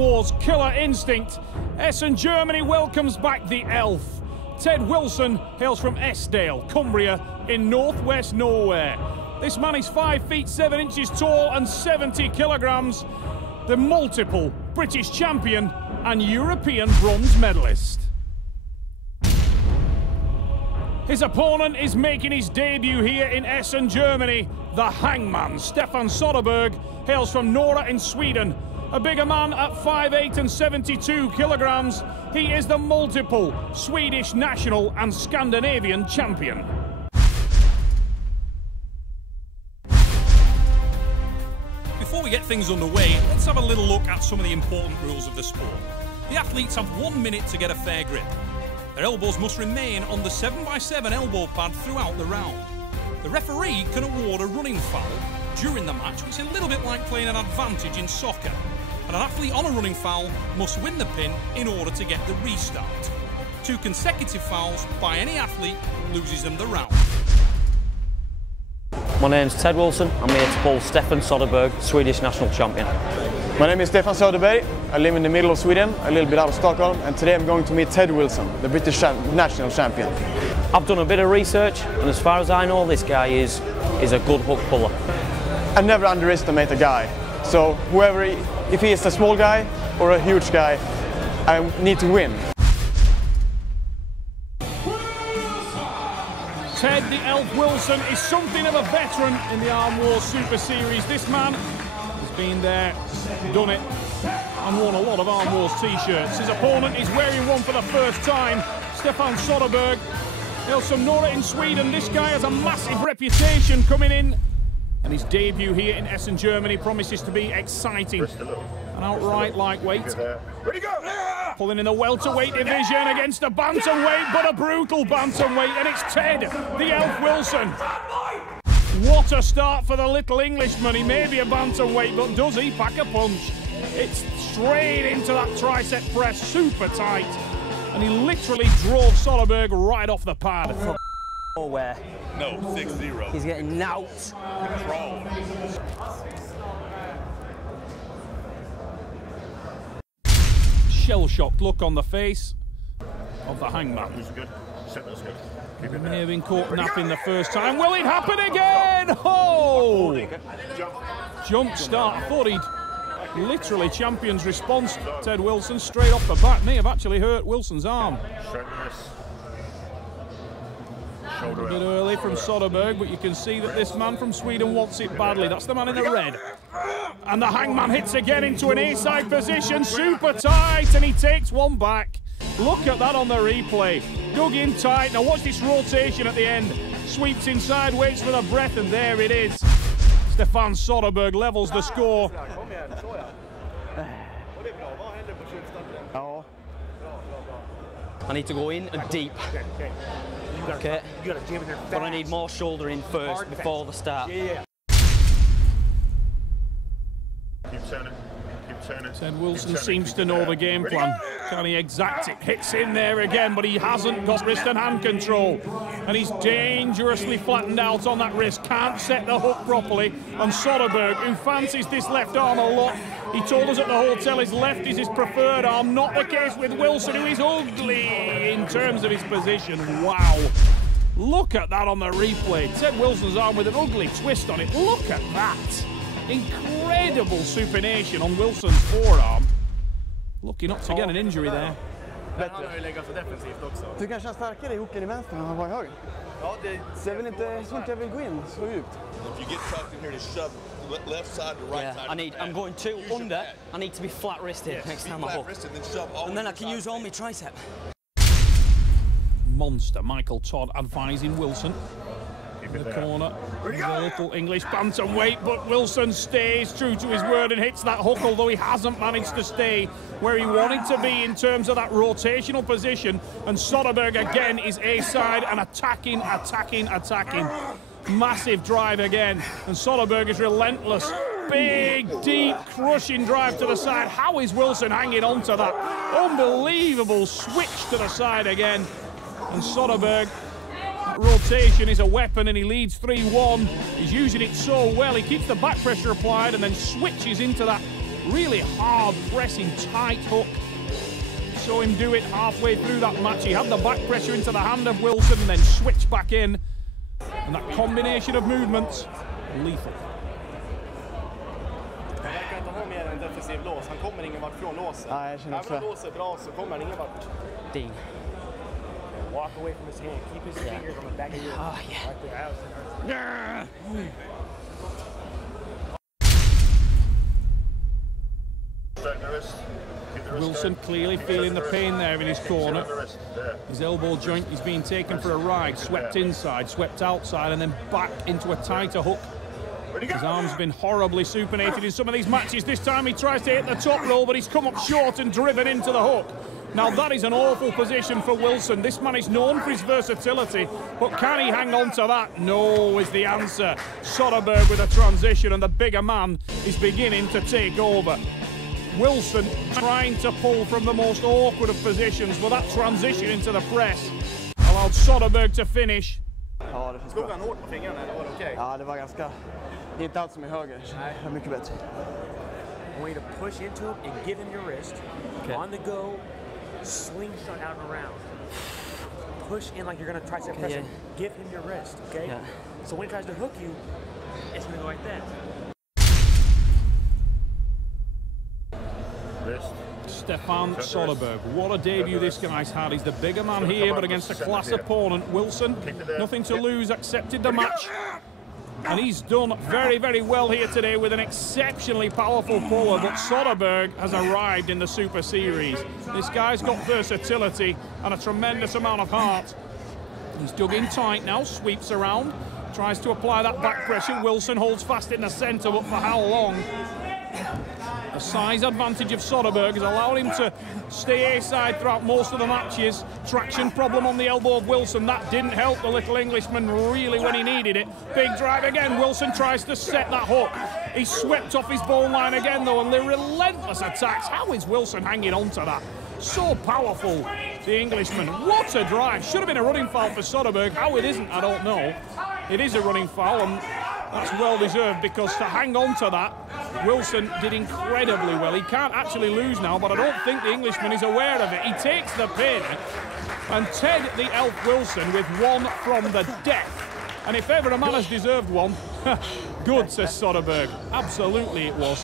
Wars killer instinct, Essen, Germany welcomes back the elf. Ted Wilson hails from Esdale, Cumbria, in northwest Norway. This man is 5 feet 7 inches tall and 70 kilograms. The multiple British champion and European bronze medalist. His opponent is making his debut here in Essen, Germany. The Hangman, Stefan Soderberg, hails from Nora in Sweden. A bigger man at 5'8" and 72 kilograms. He is the multiple Swedish national and Scandinavian champion. Before we get things underway, let's have a little look at some of the important rules of the sport. The athletes have 1 minute to get a fair grip. Their elbows must remain on the 7x7 elbow pad throughout the round. The referee can award a running foul during the match, which is a little bit like playing an advantage in soccer. And an athlete on a running foul must win the pin in order to get the restart. 2 consecutive fouls by any athlete loses them the round. My name's Ted Wilson. I'm here to pull Stefan Soderberg, Swedish national champion. My name is Stefan Soderberg. I live in the middle of Sweden, a little bit out of Stockholm, and today I'm going to meet Ted Wilson, the British national champion. I've done a bit of research, and as far as I know, this guy is a good hook puller. I never underestimate a guy. So whoever, if he is a small guy or a huge guy, I need to win. Ted the Elf Wilson is something of a veteran in the Arm Wars Super Series. This man has been there, done it, and worn a lot of Arm Wars t-shirts. His opponent is wearing one for the first time, Stefan Soderberg. Hails from Nora in Sweden. This guy has a massive reputation coming in, and his debut here in Essen, Germany promises to be exciting. An outright lightweight. Ready, go! Pulling in the welterweight division against a bantamweight, but a brutal bantamweight, and it's Ted the Elf Wilson. What a start for the little Englishman. He may be a bantamweight, but does he pack a punch? It's straight into that tricep press, super tight, and he literally drove Soderberg right off the pad. Nowhere. No, 6-0. He's getting knout. Control. Shell-shocked look on the face of the Hangman. Good. Set those good. Keep it May have been caught napping the first time. Will it happen again? Oh! Jump start. I thought he'd literally champion's response. Ted Wilson straight off the back. May have actually hurt Wilson's arm. A bit early from Soderberg, but you can see that this man from Sweden wants it badly. That's the man in the red. And the Hangman hits again into an A-side position, super tight, and he takes one back. Look at that on the replay. Dug in tight. Now watch this rotation at the end. Sweeps inside, waits for the breath, and there it is. Stefan Soderberg levels the score. I need to go in and deep. Okay, but I need more shoulder in first before the start. Keep turning. Keep turning. Ted Wilson seems to know the game plan. Can he exact it? Hits in there again, but he hasn't got wrist and hand control. And he's dangerously flattened out on that wrist. Can't set the hook properly. And Soderberg, who fancies this left arm a lot, he told us at the hotel his left is his preferred arm. Not the case with Wilson, who is ugly in terms of his position. Wow. Look at that on the replay. Ted Wilson's arm with an ugly twist on it. Look at that. Incredible supination on Wilson's forearm. Lucky not to get an injury there. Du kanske är starkare i hooken i vänster än han var i höger. Ja, det ser väl inte så jag vill gå in så djupt. If you get tucked in here to shove left side to right side. I'm going two under. I need to be flat wristed next time I hook. And then I can use all my tricep. Monster Michael Todd advising Wilson. In the corner, there's a little English bantamweight, but Wilson stays true to his word and hits that hook, although he hasn't managed to stay where he wanted to be in terms of that rotational position. And Soderberg again is A-side and attacking. Massive drive again, and Soderberg is relentless. Big, deep, crushing drive to the side. How is Wilson hanging on to that? Unbelievable switch to the side again. And Soderberg, that rotation is a weapon, and he leads 3-1. He's using it so well. He keeps the back pressure applied and then switches into that Really hard pressing, tight hook. Saw him do it halfway through that match. He had the back pressure into the hand of Wilson and then switched back in. And that combination of movements, lethal. Han verkar inte ha mer än defensiv lås. Han kommer ingen vart från låset. Nej, jag känner också Även om låset är bra så kommer han ingen vart. Dean. Walk away from his hand. Keep his fingers on the back of your Oh, yeah. right there. Straighten the wrist. Keep the wrist Wilson going. clearly Keep feeling the the pain there in his corner. the wrist. There. His elbow joint is being taken for a ride, swept inside, swept outside, and then back into a tighter hook. His arm's been horribly supinated in some of these matches. This time he tries to hit the top roll, but he's come up short and driven into the hook. Now that is an awful position for Wilson. This man is known for his versatility, but can he hang on to that? No is the answer. Soderberg with a transition, and the bigger man is beginning to take over. Wilson trying to pull from the most awkward of positions, but that transition into the press allowed Soderberg to finish. Ja, det finns Slog bra. han hårt på fingrarna eller var det okej? Ja, det var ganska... Inte allt som är höger. Nej. Det är mycket bättre. I want you to push into him and give him your wrist. Okay. On the go, slingshot out and around. Push in like you're going to try to press him. Give him your wrist, okay? Yeah. So when he tries to hook you, it's going to go like that. Wrist. Stefan Soderberg, what a debut this guy's had. He's the bigger man here, but against a class opponent. Wilson, nothing to lose, accepted the match. And he's done very, very well here today with an exceptionally powerful puller, but Soderberg has arrived in the Super Series. This guy's got versatility and a tremendous amount of heart. He's dug in tight now, sweeps around, tries to apply that back pressure. Wilson holds fast in the centre, but for how long? The size advantage of Soderberg has allowed him to stay A-side throughout most of the matches. Traction problem on the elbow of Wilson. That didn't help the little Englishman really when he needed it. Big drive again. Wilson tries to set that hook. He swept off his bone line again, though, and the relentless attacks. How is Wilson hanging on to that? So powerful, the Englishman. What a drive. Should have been a running foul for Soderberg. How it isn't, I don't know. It is a running foul, and that's well deserved, because to hang on to that, Wilson did incredibly well. He can't actually lose now, but I don't think the Englishman is aware of it. He takes the pin, and Ted the Elf Wilson with one from the death. And if ever a man has deserved one, good, says Soderberg. Absolutely it was.